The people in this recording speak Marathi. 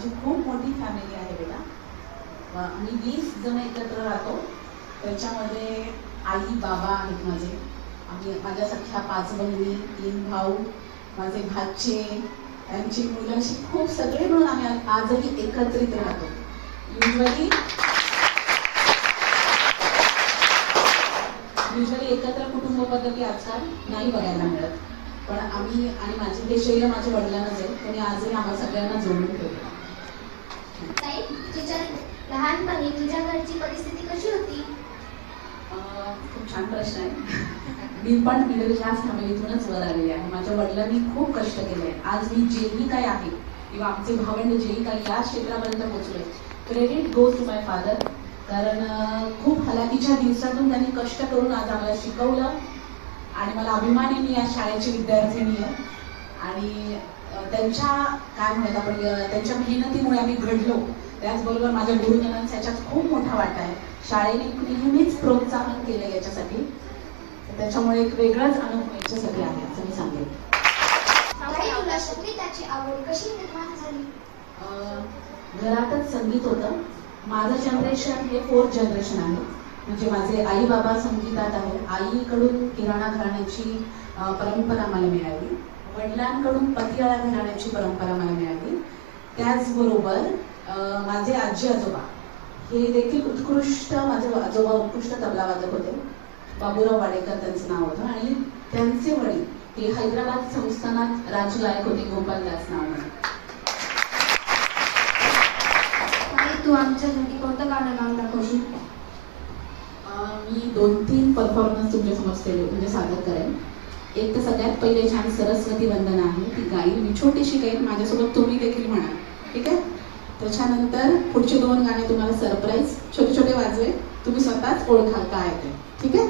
आमची खूप मोठी फॅमिली आहे बेटा. आम्ही 20 जण एकत्र राहतो. त्याच्यामध्ये आई बाबा आहेत माझे, आम्ही माझ्या सख्या 5 बहिणी, 3 भाऊ, माझे भाचे, त्यांची मुलं, अशी खूप सगळे मिळून आम्ही आजही एकत्रित राहतो. युजली एकत्र कुटुंब पद्धती आजकाल नाही बघायला मिळत, पण आम्ही आणि माझे हे श्रेय माझ्या वडिलांनाच आहे, त्यांनी आजही आम्हाला सगळ्यांना जोडून ठेवलं. तुझ्या लहानपणी तुझ्या घरची परिस्थिती कशी होती? खूप छान प्रश्न आहे. मी पण मिडल क्लास फॅमिलीतूनच वर आलेली आहे. माझ्या वडिलांनी खूप कष्ट केले. आज मी जेही काय आहे किंवा आमचे भावंड जेही काही या क्षेत्रापर्यंत पोहोचले, credit goes to my father. कारण खूप हलाखीच्या दिवसातून त्यांनी कष्ट करून आज आम्हाला शिकवलं आणि मला अभिमान आहे, मी या शाळेची विद्यार्थिनी आहे. आणि त्यांच्या काय म्हणत आपण त्यांच्या मेहनतीमुळे आम्ही घडलो. त्याचबरोबर माझ्या गुरुजनांचा याच्यात खूप मोठा वाटा आहे. शाळेने नेहमीच प्रोत्साहन केलं याच्यासाठी, त्याच्यामुळे एक वेगळाच अनुभव याच्यासाठी आहे असं मी सांगेन. तुला संगीताची आवड कशी निर्माण झाली? घरातच संगीत होतं. माझं जनरेशन हे 4th जनरेशन आहे. म्हणजे माझे आई बाबा संगीतात आहे. आईकडून किराणा घराण्याची परंपरा मला मिळाली, वडिलांकडून पतियाळा घराण्याची परंपरा मला मिळाली. त्याचबरोबर माझे आजी आजोबा हे देखील उत्कृष्ट, माझे आजोबा उत्कृष्ट तबला वादक होते. बाबूराव वाडेकर त्यांचं नाव होतं. आणि त्यांचे वडील हे हैदराबाद संस्थानात राजगायक होते, गोपालदास नावाने. तू आमच्यासाठी कोणतं गाणं गाऊन दाखवशील? मी 2-3 परफॉर्मन्स तुमच्यासमोर म्हणजे सादर करेन. एक तर सगळ्यात पहिले छान सरस्वती वंदना आहे, ती गाईल मी, छोटीशी गाईल, माझ्यासोबत तुम्ही देखील म्हणा, ठीक आहे? त्याच्यानंतर पुढचे 2 गाणे तुम्हाला सरप्राईज छोटे छोटे वाजवे, तुम्ही स्वतःच ओळखाल काय ते, ठीक आहे?